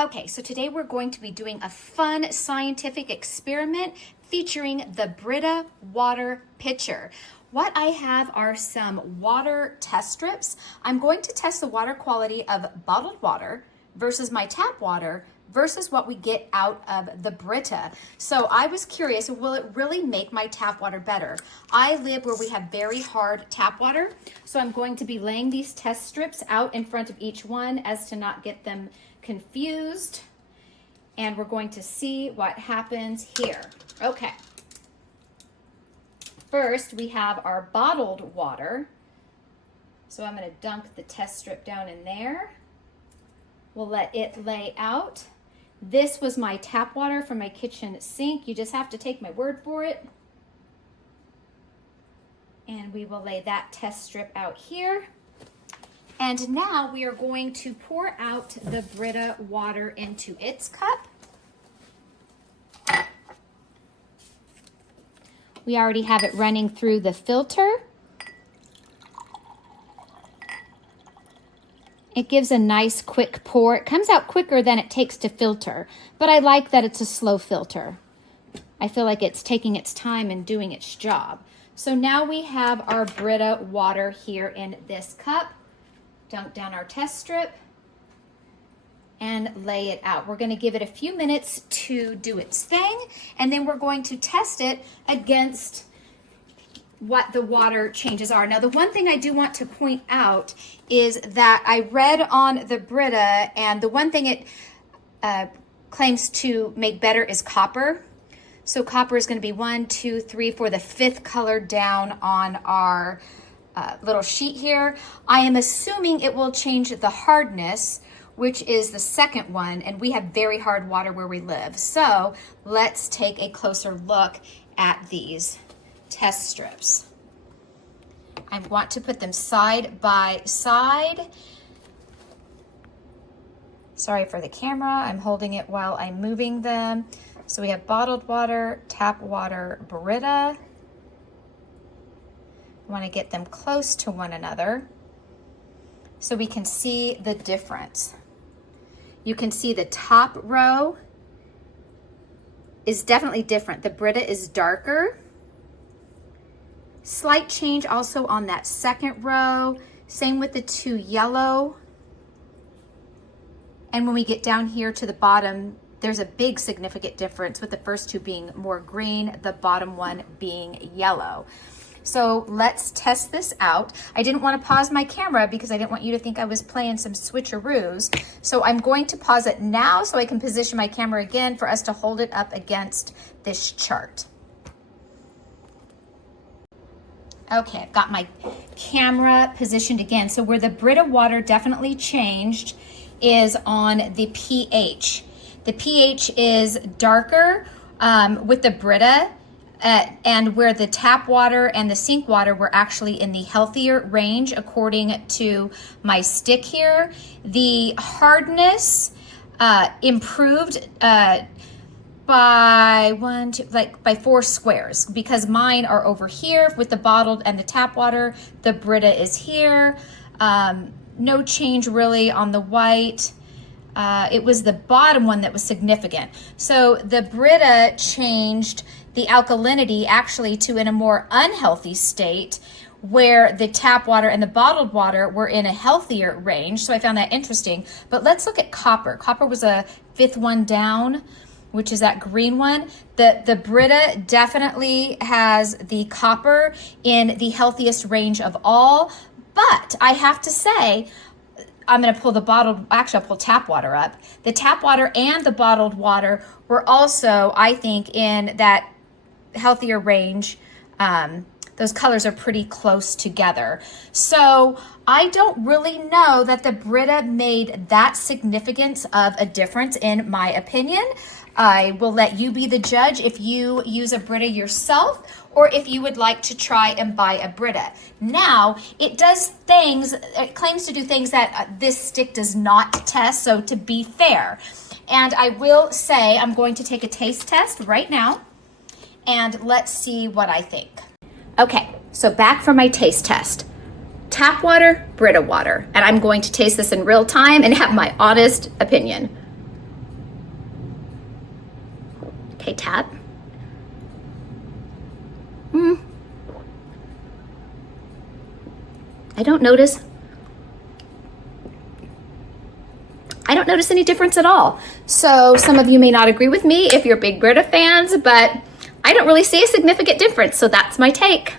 Okay, so today we're going to be doing a fun scientific experiment featuring the Brita water pitcher. What I have are some water test strips. I'm going to test the water quality of bottled water versus my tap water versus what we get out of the Brita. So I was curious, will it really make my tap water better? I live where we have very hard tap water, so I'm going to be laying these test strips out in front of each one as to not get them confused, and we're going to see what happens here. Okay. First, we have our bottled water. So I'm going to dunk the test strip down in there. We'll let it lay out. This was my tap water from my kitchen sink. You just have to take my word for it. And we will lay that test strip out here. And now we are going to pour out the Brita water into its cup. We already have it running through the filter. It gives a nice quick pour. It comes out quicker than it takes to filter, but I like that it's a slow filter. I feel like it's taking its time and doing its job. So now we have our Brita water here in this cup. Dunk down our test strip and lay it out. We're going to give it a few minutes to do its thing, and then we're going to test it against what the water changes are. Now, the one thing I do want to point out is that I read on the Brita, and the one thing it claims to make better is copper. So copper is going to be 1, 2, 3, 4, the 5th color down on our little sheet here. I am assuming it will change the hardness, which is the 2nd one, and we have very hard water where we live. So let's take a closer look at these test strips. I want to put them side by side. Sorry for the camera, I'm holding it while I'm moving them. So we have bottled water, tap water, Brita. Want to get them close to one another so we can see the difference. You can see the top row is definitely different. The Brita is darker. Slight change also on that 2nd row. Same with the 2 yellow. And when we get down here to the bottom, there's a big significant difference with the first 2 being more green, the bottom one being yellow. So let's test this out. I didn't want to pause my camera because I didn't want you to think I was playing some switcheroos. So I'm going to pause it now so I can position my camera again for us to hold it up against this chart. Okay, I've got my camera positioned again. So where the Brita water definitely changed is on the pH. The pH is darker with the Brita. And where the tap water and the sink water were actually in the healthier range according to my stick here. The hardness improved by by 4 squares, because mine are over here with the bottled and the tap water. The Brita is here. No change really on the white. It was the bottom one that was significant. So the Brita changed the alkalinity actually to in a more unhealthy state, where the tap water and the bottled water were in a healthier range. So I found that interesting. But let's look at copper. Copper was a 5th one down, which is that green one. The Brita definitely has the copper in the healthiest range of all. But I have to say, I'm going to pull the bottled, actually I'll pull tap water up. The tap water and the bottled water were also, I think, in that healthier range. Those colors are pretty close together. So I don't really know that the Brita made that significance of a difference in my opinion. I will let you be the judge if you use a Brita yourself, or if you would like to try and buy a Brita. Now, it does things, it claims to do things that this stick does not test, so to be fair. And I will say, I'm going to take a taste test right now, and let's see what I think. Okay, so back for my taste test. Tap water, Brita water. And I'm going to taste this in real time and have my honest opinion. Okay, tap. I don't notice any difference at all. So some of you may not agree with me if you're big Brita fans, but I don't really see a significant difference. So that's my take.